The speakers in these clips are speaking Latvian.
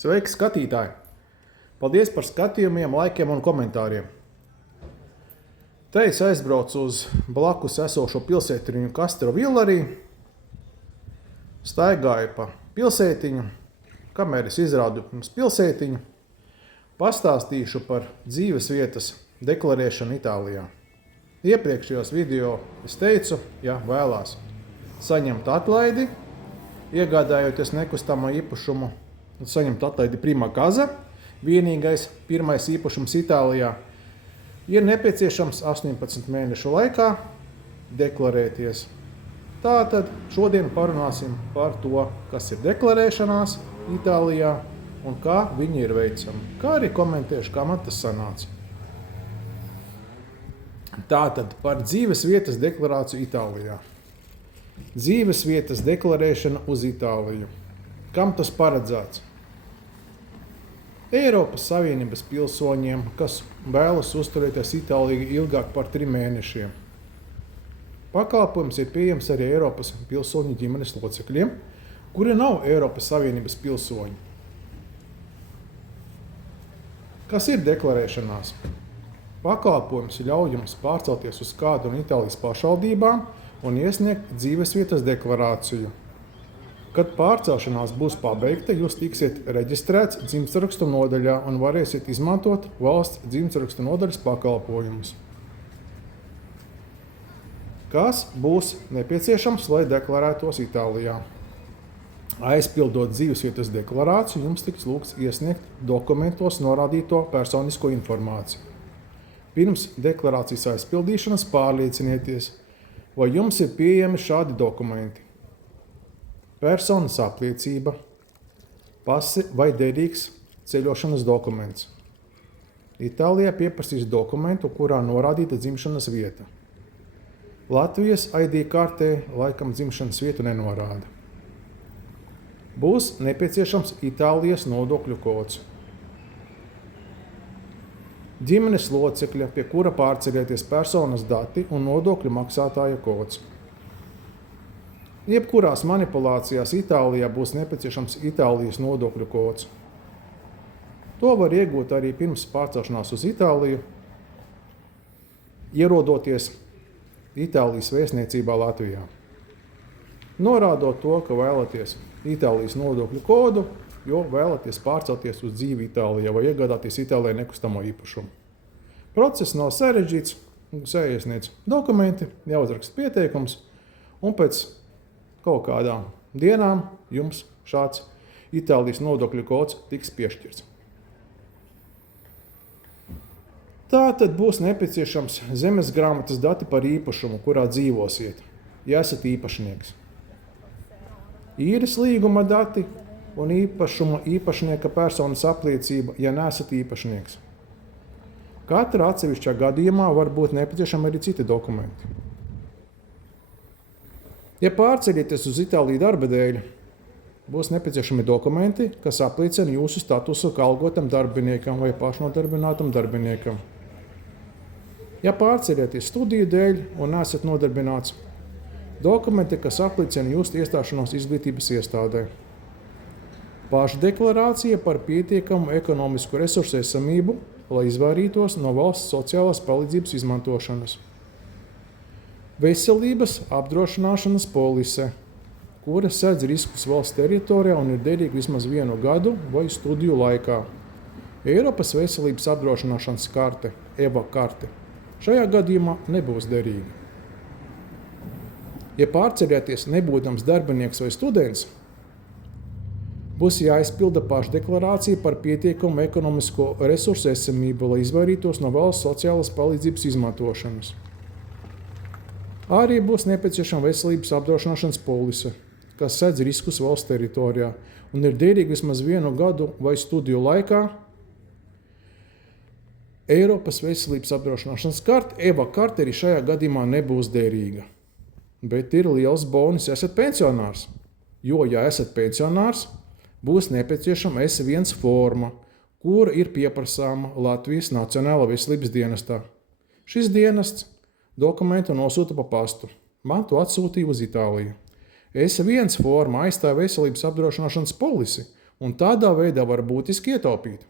Sveiki, skatītāji! Paldies par skatījumiem, laikiem un komentāriem. Te es aizbraucu uz blakus esošo pilsētiņu Castro Villarī, staigāju pa pilsētiņu, kamēr es izrādu jums pilsētiņu, pastāstīšu par dzīves vietas deklarēšanu Itālijā. Iepriekšējos video es teicu, ja vēlās saņemt atlaidi, iegādājoties nekustamo īpašumu, saņemt atlaidi prima casa, vienīgais pirmais īpašums Itālijā, ir nepieciešams 18 mēnešu laikā deklarēties. Tātad šodien parunāsim par to, kas ir deklarēšanās Itālijā un kā viņi ir veicami. Kā arī komentēšu, kā man tas sanāca. Tātad par dzīves vietas deklarāciju Itālijā. Dzīves vietas deklarēšana uz Itāliju. Kam tas paredzēts? Eiropas Savienības pilsoņiem, kas vēlas uzturēties Itālijā ilgāk par 3 mēnešiem. Pakalpojums ir pieejams arī Eiropas pilsoņu ģimenes locekļiem, kuri nav Eiropas Savienības pilsoņi. Kas ir deklarēšanās? Pakalpojums ļauj jums pārcelties uz kādu no Itālijas pašvaldībām un iesniegt dzīvesvietas deklarāciju. Kad pārcelšanās būs pabeigta, jūs tiksiet reģistrēts dzimtsrakstu nodaļā un varēsiet izmantot valsts dzimtsrakstu nodaļas pakalpojumus. Kas būs nepieciešams, lai deklarētos Itālijā? Aizpildot dzīvesvietas deklarāciju, jums tiks lūgts iesniegt dokumentos norādīto personisko informāciju. Pirms deklarācijas aizpildīšanas pārliecinieties, vai jums ir pieejami šādi dokumenti. Personas apliecība, pase vai derīgs ceļošanas dokuments. Itālijā pieprasīs dokumentu, kurā norādīta dzimšanas vieta. Latvijas ID kartē laikam dzimšanas vietu nenorāda. Būs nepieciešams Itālijas nodokļu kods. Ģimenes locekļa, pie kura pārceļieties personas dati un nodokļu maksātāja kods. Jebkurās manipulācijās Itālijā būs nepieciešams Itālijas nodokļu kods. To var iegūt arī pirms pārcelšanās uz Itāliju, ierodoties Itālijas vēstniecībā Latvijā. Norādot to, ka vēlaties Itālijas nodokļu kodu, jo vēlaties pārcelties uz dzīvi Itālijā vai iegādāties Itālijā nekustamo īpašumu. Process nav sarežģīts, jāiesniedz dokumenti, jāuzraksta pieteikums un pēc kaut kādām dienām jums šāds Itālijas nodokļu kods tiks piešķirts. Tātad būs nepieciešams zemes grāmatas dati par īpašumu, kurā dzīvosiet, ja esat īpašnieks. Īres līguma dati un īpašuma īpašnieka personas apliecība, ja neesat īpašnieks. Katra atsevišķā gadījumā var būt nepieciešami arī citi dokumenti. Ja pārceļieties uz Itāliju darba dēļ, būs nepieciešami dokumenti, kas apliecina jūsu statusu kā algotam darbiniekam vai pašnodarbinātam darbiniekam. Ja pārceļieties studiju dēļ un neesat nodarbināts, dokumenti, kas apliecina jūsu iestāšanos izglītības iestādē. Pašdeklarācija par pietiekamu ekonomisku resursu esamību, lai izvairītos no valsts sociālās palīdzības izmantošanas. Veselības apdrošināšanas polise, kura sedz riskus valsts teritorijā un ir derīga vismaz 1 gadu vai studiju laikā. Eiropas veselības apdrošināšanas karte, EVA karte, šajā gadījumā nebūs derīga. Ja pārceļaties nebūdams darbinieks vai students, būs jāizpilda pašdeklarācija par pietiekamu ekonomisko resursu esamību, lai izvairītos no valsts sociālās palīdzības izmantošanas. Arī būs nepieciešama veselības apdrošināšanas polise, kas sedz riskus valsts teritorijā un ir derīga vismaz 1 gadu vai studiju laikā. Eiropas veselības apdrošināšanas karte, EVA karte arī šajā gadījumā nebūs derīga. Bet ir liels bonus, ja esat pensionārs, jo, ja esat pensionārs, būs nepieciešama S1 forma, kura ir pieprasāma Latvijas Nacionālā veselības dienestā. Šis dienests dokumentu nosūta pa pastu. Man to atsūtīja uz Itāliju. S1 forma aizstāja veselības apdrošināšanas polisi un tādā veidā var būtiski ietaupīt.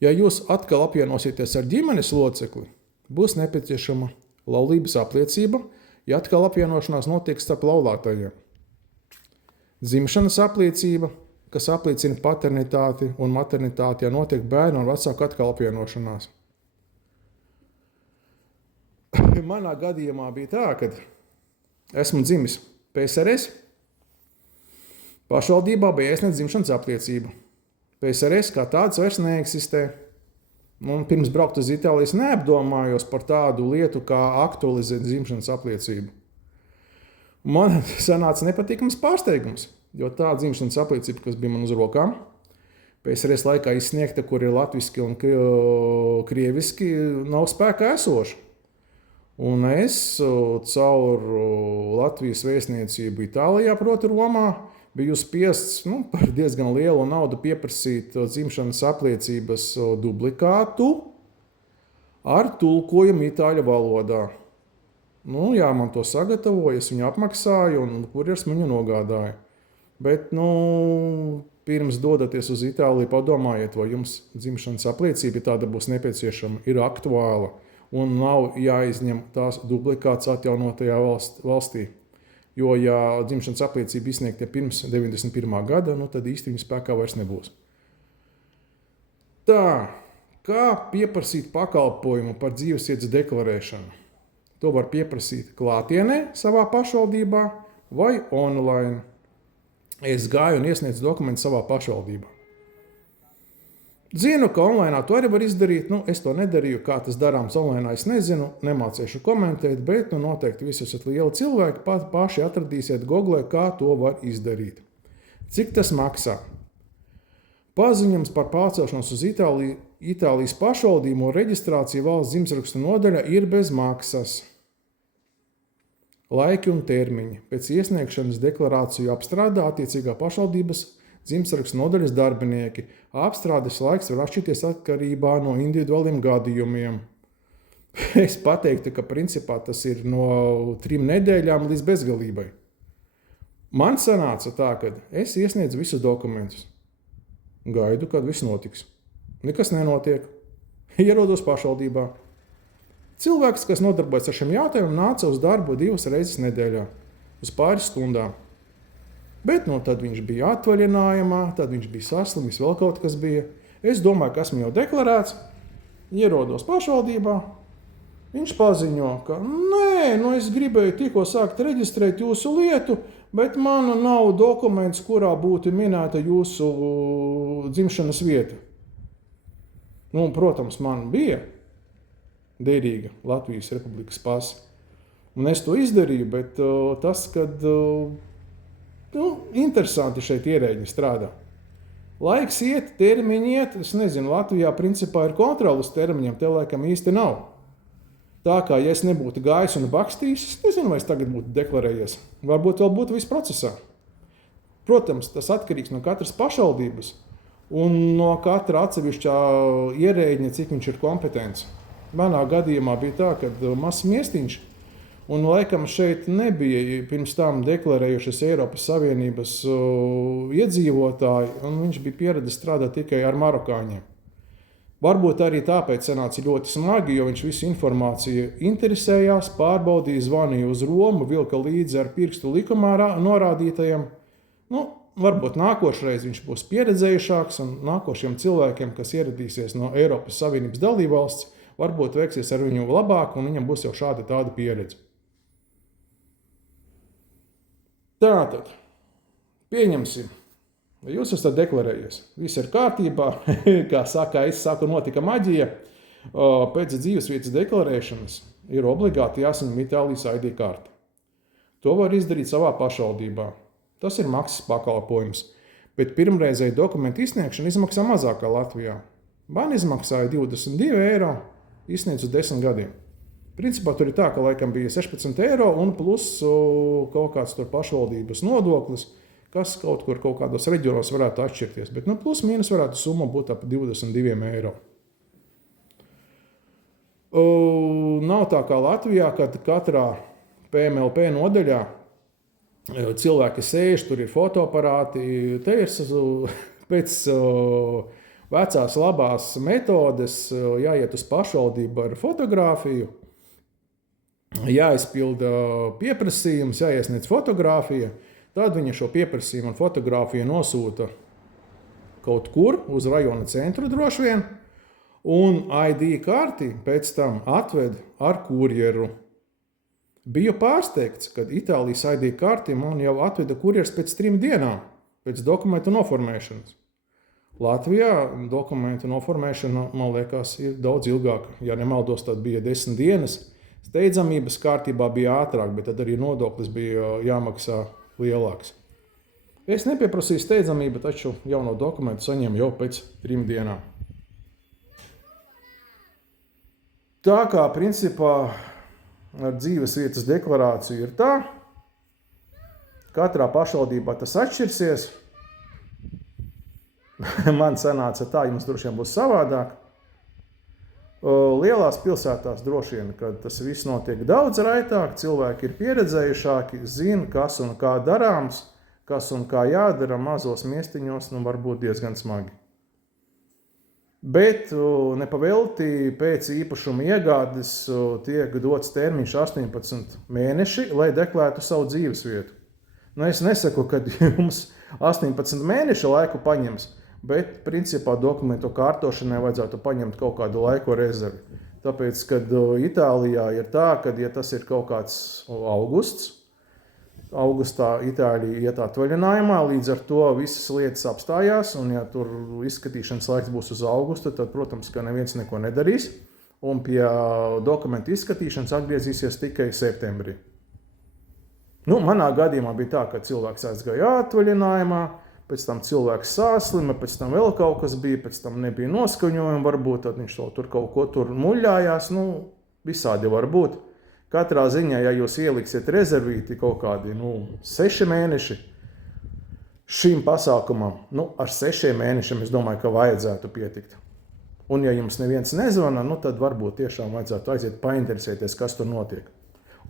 Ja jūs atkal apvienosieties ar ģimenes locekli, būs nepieciešama laulības apliecība, ja atkal apvienošanās notiek starp laulātajiem. Dzimšanas apliecība, kas apliecina paternitāti un maternitāti, ja notiek bērnu un vecāku atkal apvienošanās. Manā gadījumā bija tā, ka esmu dzimis PSRS, pašvaldībā bija jāiesniedz dzimšanas apliecība. PSRS kā tāds vairs neeksistē. Un pirms braukt uz Itāliju es neapdomājos par tādu lietu kā aktualizēt dzimšanas apliecību. Man sanāca nepatīkams pārsteigums, jo tā dzimšanas apliecība, kas bija man uz rokām, PSRS laikā izsniegta, kur ir latviski un krieviski, nav spēkā esoša. Un es caur Latvijas vēstniecību Itālijā, proti Romā, biju spiests par diezgan lielu naudu pieprasīt dzimšanas apliecības dublikātu ar tulkojumu itāļu valodā. Jā, man to sagatavoja, es viņu apmaksāju un kurjers viņu nogādāja. Bet, pirms dodaties uz Itāliju, padomājiet, vai jums dzimšanas apliecība, ja tāda būs nepieciešama, ir aktuāla un nav jāizņem tās dublikāts atjaunotajā valstī. Jo, ja dzimšanas apliecība izsniegta pirms 91. gada, tad īsti viņa spēkā vairs nebūs. Tā, kā pieprasīt pakalpojumu par dzīvesvietas deklarēšanu? To var pieprasīt klātienē savā pašvaldībā vai online. Es gāju un iesniedzu dokumentu savā pašvaldībā. Zinu, ka online to arī var izdarīt. Es to nedarīju, kā tas darāms online, es nezinu, nemācīšu komentēt, bet noteikti visi esat lieli cilvēki, paši atradīsiet Google, kā to var izdarīt. Cik tas maksā? Paziņojums par pārcelšanos uz Itālijas pašvaldību un reģistrāciju valsts dzimstrakstu nodaļā ir bez maksas. Laiki un termiņi. Pēc iesniegšanas deklarāciju apstrādā attiecīgā pašvaldības dzimstrakstu nodaļas darbinieki. Apstrādes laiks var atšķirties atkarībā no individuāliem gadījumiem. Es pateiktu, ka principā tas ir no 3 nedēļām līdz bezgalībai. Man sanāca tā, ka es iesniedzu visus dokumentus. Gaidu, kad viss notiks. Nekas nenotiek. Ierodos pašvaldībā. Cilvēks, kas nodarbojas ar šiem jautājumiem, nāca uz darbu 2 reizes nedēļā, uz pāris stundām. Bet tad viņš bija atvaļinājumā, tad viņš bija saslimis, vēl kaut kas bija. Es domāju, ka esmu jau deklarēts, ierodos pašvaldībā. Viņš paziņo, ka es gribēju tikko sākt reģistrēt jūsu lietu, bet man nav dokuments, kurā būtu minēta jūsu dzimšanas vieta. Protams, man bija derīga Latvijas Republikas pase. Un es to izdarīju, bet tas, kad interesanti šeit ierēģi strādā. Laiks iet, termiņi iet, es nezinu, Latvijā principā ir kontrole uz termiņiem, te laikam īsti nav. Tā kā, ja es nebūtu gājis un bakstījis, es nezinu, vai es tagad būtu deklarējies. Varbūt vēl būtu viss procesā. Protams, tas atkarīgs no katras pašvaldības un no katra atsevišķā ierēģiņa, cik viņš ir kompetents. Manā gadījumā bija tā, ka mazs miestiņš, un laikam šeit nebija pirms tam deklarējušies Eiropas Savienības iedzīvotāji, un viņš bija pieredzējis strādāt tikai ar marokāņiem. Varbūt arī tāpēc sanāca ļoti smagi, jo viņš visu informāciju interesējās, pārbaudīja, zvanīja uz Romu, vilka līdzi ar pirkstu likumā norādītajiem. Varbūt nākošreiz viņš būs pieredzējušāks, un nākošiem cilvēkiem, kas ieradīsies no Eiropas Savienības dalībvalsts, varbūt veiksies ar viņu labāk, un viņam būs jau šāda tāda pieredze. Tātad, pieņemsim, vai jūs esat deklarējies? Viss ir kārtībā, kā saka, notika maģija. Pēc dzīvesvietas deklarēšanas ir obligāti jāsaņem Itālijas ID karte. To var izdarīt savā pašvaldībā. Tas ir maksas pakalpojums, bet pirmreizēju dokumentu izsniegšana izmaksā mazāk kā Latvijā. Man izmaksāja 22 eiro, izsniedz uz 10 gadiem. Principā tur ir tā, ka laikam bija 16 eiro un plus kaut kāds tur pašvaldības nodoklis, kas kaut kādos reģionos varētu atšķirties. Bet plus mīnus varētu summa būt ap 22 eiro. Nav tā kā Latvijā, kad katrā PMLP nodaļā cilvēki sēž, tur ir fotoaparāti, te ir pēc vecās labās metodes jāiet uz pašvaldību ar fotogrāfiju, jāizpilda pieprasījums, jāiesniedz fotogrāfija, tad viņi šo pieprasījumu un fotogrāfiju nosūta kaut kur uz rajona centru droši vien, un ID karti pēc tam atved ar kurjeru. Biju pārsteigts, kad Itālijas ID karti man jau atveda kurjers pēc 3 dienām, pēc dokumentu noformēšanas. Latvijā dokumentu noformēšana, man liekas, ir daudz ilgāka. Ja nemaldos, tad bija 10 dienas. Steidzamības kārtībā bija ātrāk, bet tad arī nodoklis bija jāmaksā lielāks. Es nepieprasīju steidzamību, taču jauno dokumentu saņēmu jau pēc 3 dienām. Tā kā principā ar dzīves vietas deklarāciju ir tā, katrā pašvaldībā tas atšķirsies. Man sanāca tā, jums droši vien būs savādāk. Lielās pilsētās droši vien, kad tas viss notiek daudz raitāk, cilvēki ir pieredzējušāki, zina, kas un kā darāms, kas un kā jādara. Mazos miestiņos var būt diezgan smagi. Bet nepavelti pēc īpašuma iegādes tiek dots termiņš 18 mēneši, lai deklarētu savu dzīvesvietu. Es nesaku, ka jums 18 mēnešu laiku paņems, bet principā dokumentu kārtošanai vajadzētu paņemt kaut kādu laiku rezervi. Tāpēc, kad Itālijā ir tā, ka ja tas ir kaut kāds augustā Itālija iet atvaļinājumā, līdz ar to visas lietas apstājās, un ja tur izskatīšanas laiks būs uz augustu, tad, protams, ka neviens neko nedarīs, un pie dokumentu izskatīšanas atgriezīsies tikai septembrī. Manā gadījumā bija tā, ka cilvēks aizgāja atvaļinājumā, pēc tam cilvēks sāslima, pēc tam vēl kaut kas bija, pēc tam nebija noskaņojuma, varbūt tad viņš tur kaut ko tur muļājās, visādi var būt. Katrā ziņā, ja jūs ieliksiet rezervīti kaut kādi 6 mēneši šim pasākumam, ar 6 mēnešiem es domāju, ka vajadzētu pietikt. Un ja jums neviens nezvana, tad varbūt tiešām vajadzētu aiziet painteresēties, kas tur notiek.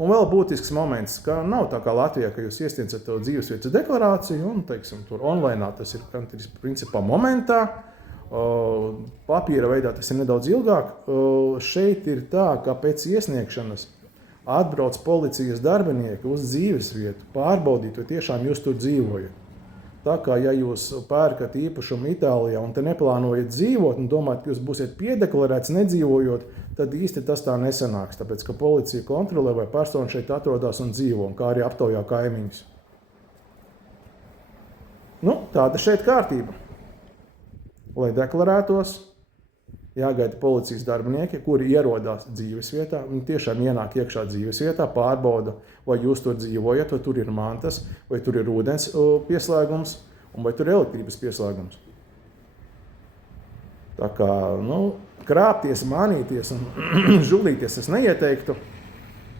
Un vēl būtisks moments, ka nav tā kā Latvijā, ka jūs iesniedzat to dzīvesvietas deklarāciju un, teiksim, tur online tas ir principā momentā, papīra veidā tas ir nedaudz ilgāk. Šeit ir tā, ka pēc iesniegšanas atbrauc policijas darbinieki uz dzīvesvietu, pārbaudīt, vai tiešām jūs tur dzīvojat. Tā kā, ja jūs pērkat īpašumu Itālijā un te neplānojat dzīvot un domājat, ka jūs būsiet piedeklarēts nedzīvojot, tad īsti tas tā nesanāks, tāpēc, ka policija kontrolē, vai persona šeit atrodas un dzīvo, un kā arī aptaujā kaimiņus. Tāda šeit kārtība. Lai deklarētos, jāgaida policijas darbinieki, kuri ierodās dzīvesvietā, viņi tiešām ienāk iekšā dzīvesvietā, pārbauda, vai jūs tur dzīvojat, vai tur ir mantas, vai tur ir ūdens pieslēgums, un vai tur ir elektrības pieslēgums. Tā kā, krāpties, mānīties un žulīties es neieteiktu.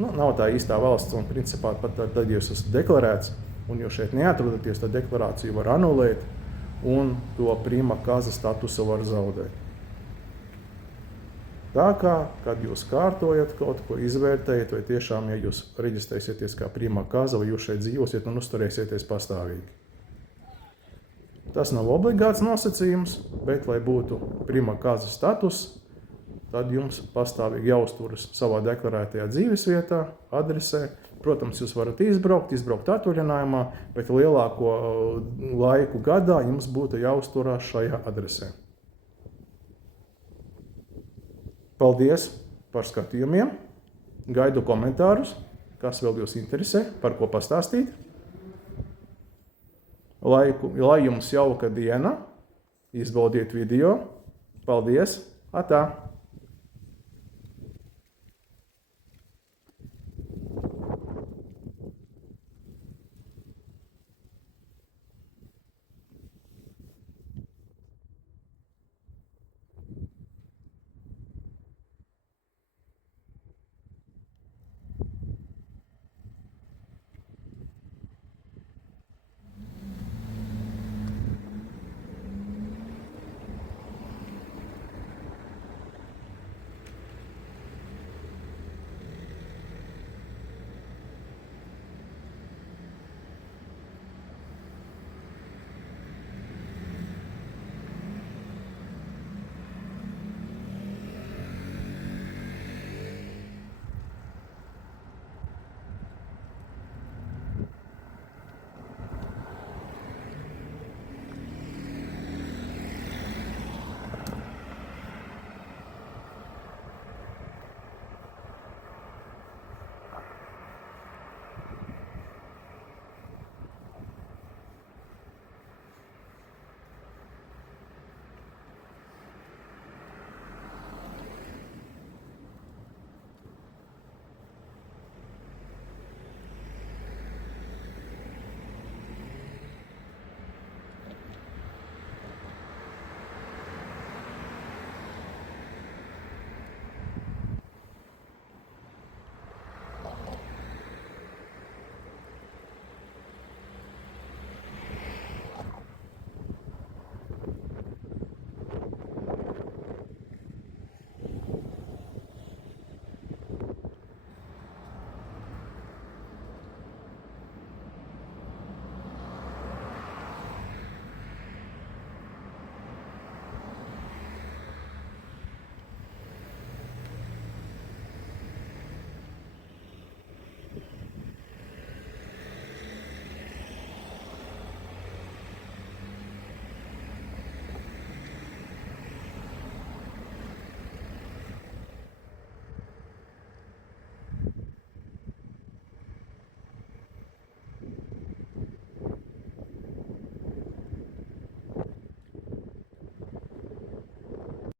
Nav tā īstā valsts, un principā pat tad, ja jūs esat deklarēts, un jūs šeit neatrodaties, tad deklarāciju var anulēt, un to prima casa statusu var zaudēt. Tā kā, kad jūs kārtojat kaut ko, izvērtējat, vai tiešām, ja jūs reģistrēsieties kā prima casa, vai jūs šeit dzīvosiet un uzturēsieties pastāvīgi. Tas nav obligāts nosacījums, bet, lai būtu prima casa status, tad jums pastāvīgi jāuzturas savā deklarētajā dzīvesvietā, adresē. Protams, jūs varat izbraukt atvaļinājumā, bet lielāko laiku gadā jums būtu jāuzturās šajā adresē. Paldies par skatījumiem, gaidu komentārus, kas vēl jūs interesē, par ko pastāstīt. Lai jums jauka diena, izbaudiet video. Paldies, atā!